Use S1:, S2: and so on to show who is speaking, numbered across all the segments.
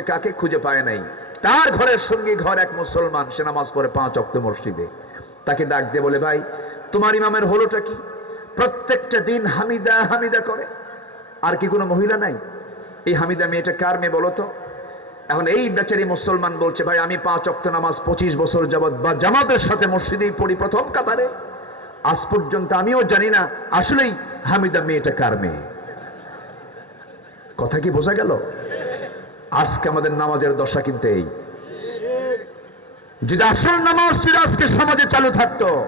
S1: কাকে খুঁজে পায় নাই? তার ঘরের সঙ্গে ঘর এক মুসলমান, সে নামাজ পড়ে পাঁচ অক্ত মসজিদে। তাকে ডাক দিয়ে বলে, ভাই, তোমার ইমামের হলোটা কি? প্রত্যেকটা দিন হামিদা হামিদা করে। আর কি কোনো মহিলা নাই? এই হামিদা মেয়েটা কার মেয়ে বলো তো? এখন এই বেচারি মুসলমান বলছে, ভাই, আমি পাঁচ অক্ত নামাজ পঁচিশ বছর যাবৎ বা জামাতের সাথে মসজিদেই পড়ি প্রথম কাতারে। আজ পর্যন্ত আমিও জানি না আসলেই হামিদা মেয়েটা কার মেয়ে? কথা কি বোঝা গেল? আজকে আমাদের নামাজের দশা কিন্তু এই। যদি আসল নামাজ, যদি আজকে সমাজে চালু থাকতো,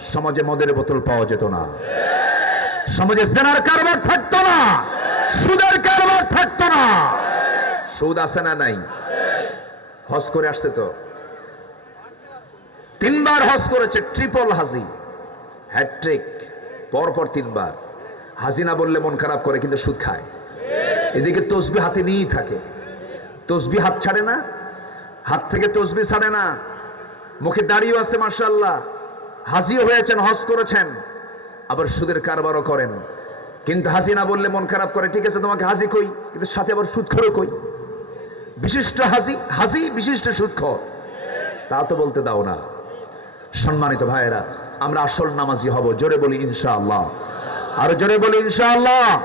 S1: সমাজে মদের বোতল পাওয়া যেত না। সমাজে সেনার কারবার থাকতো না। সুদের কারবার থাকতো না। সুদ আছে না নাই? হজ করে আসছে তো। তিনবার হজ করেছে, ট্রিপল হাজি। হ্যাট্রিক পরপর তিনবার। হাজি না বললে মন খারাপ করে, কিন্তু সুদ খায়। এদিকে তসবি হাতে নিয়েই থাকে। তসবি হাত ছাড়ে না? হাত থেকে তসবি ছাড়ে না? মুখে দাঁড়িয়েও আছে মার্শাল্লাহ হাজিও হয়েছেন, হজ করেছেন। আবার সুদের কারবারও করেন। কিন্তু হাজি না বললে মন খারাপ করে, ঠিক আছে, তোমাকে হাজি কই, কিন্তু সাথে আবার সুদ খরও কই? বিশিষ্ট হাজি হাজি বিশিষ্ট সুদ খর তা তো বলতে দাও না। সম্মানিত ভাইয়েরা, আমরা আসল নামাজি হব, জোরে বলি ইনশাআল্লাহ। আর জোরে বলি ইনশাআল্লাহ।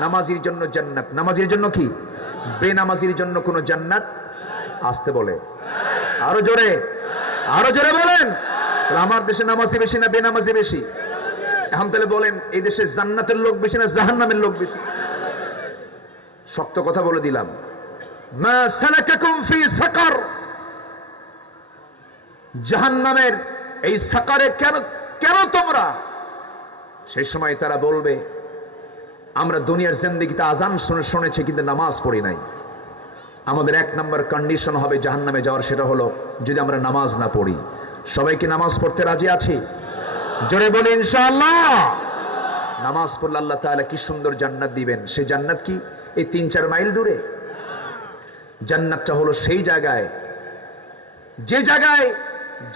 S1: নামাজির জন্য জান্নাত। নামাজির জন্য কি? বেনামাজির জন্য কোনো জান্নাত? আসতে বলে। আরও জোরে। আরও জোরে বলেন। আমার দেশে নামাজি বেশি না বেনামাজি বেশি? এখন তাহলে বলেন, এই দেশে জান্নাতের লোক বেশি না জাহান্নামের লোক বেশি? শক্ত কথা বলে দিলাম। সাকার। জাহান্নামের এই সাকারে কেন কেন তোমরা? সেই সময় তারা বলবে আমরা দুনিয়ার জিন্দিগিতে আজান শুনে শুনেছি, কিন্তু নামাজ পড়ি নাই। আমাদের এক নম্বর কন্ডিশন হবে জাহান্নামে যাওয়ার, সেটা হলো যদি আমরা নামাজ না পড়ি। সবাই কি নামাজ পড়তে রাজি আছি? জোরে বলি ইনশাআল্লাহ। নামাজ পড়লে আল্লাহ তাআলা কি সুন্দর জান্নাত দিবেন। সে জান্নাত কি? এই তিন চার মাইল দূরে। জান্নাতটা হলো সেই জায়গায়। যে জায়গায়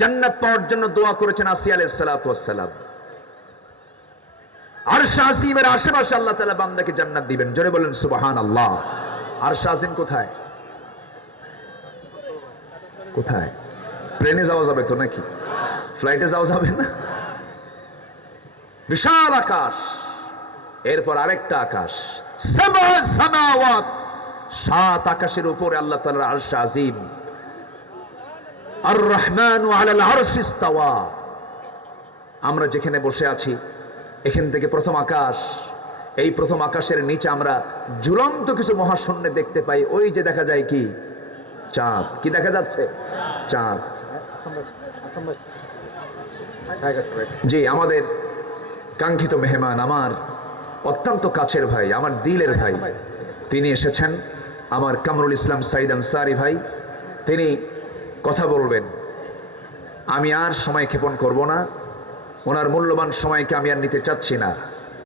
S1: জান্নাত পাওয়ার জন্য দোয়া করেছেন আসিয়া আলাইহিস সালাতু ওয়াস সালাম। আর শাহিমের আশেপাশে আল্লাহ তালা বান্দাকে জান্নাত দিবেন। জোরে বলেন সুবাহান আল্লাহ আর শাহিম কোথায়? কোথায়? প্লেনে যাওয়া যাবে তো নাকি? ফ্লাইটে যাওয়া যাবে না? বিশাল আকাশ। এরপর আরেকটা আকাশ। সাত আকাশের উপরে আল্লাহ তালার আরশ আজিম আর রহমান আমরা যেখানে বসে আছি এখান থেকে প্রথম আকাশ। এই প্রথম আকাশের নিচে আমরা ঝুলন্ত কিছু মহাশূন্যে দেখতে পাই। ওই যে দেখা যায় কি? চাঁদ। কি দেখা যাচ্ছে? চাঁদ। জি, আমাদের কাঙ্ক্ষিত মেহমান, আমার অত্যন্ত কাছের ভাই, আমার দিলের ভাই। তিনি এসেছেন, আমার কামরুল ইসলাম সাইদ আনসারি ভাই। তিনি কথা বলবেন। আমি আর সময় ক্ষেপণ করব না। ওনার মূল্যবান সময়কে আমি আর নিতে চাচ্ছি না।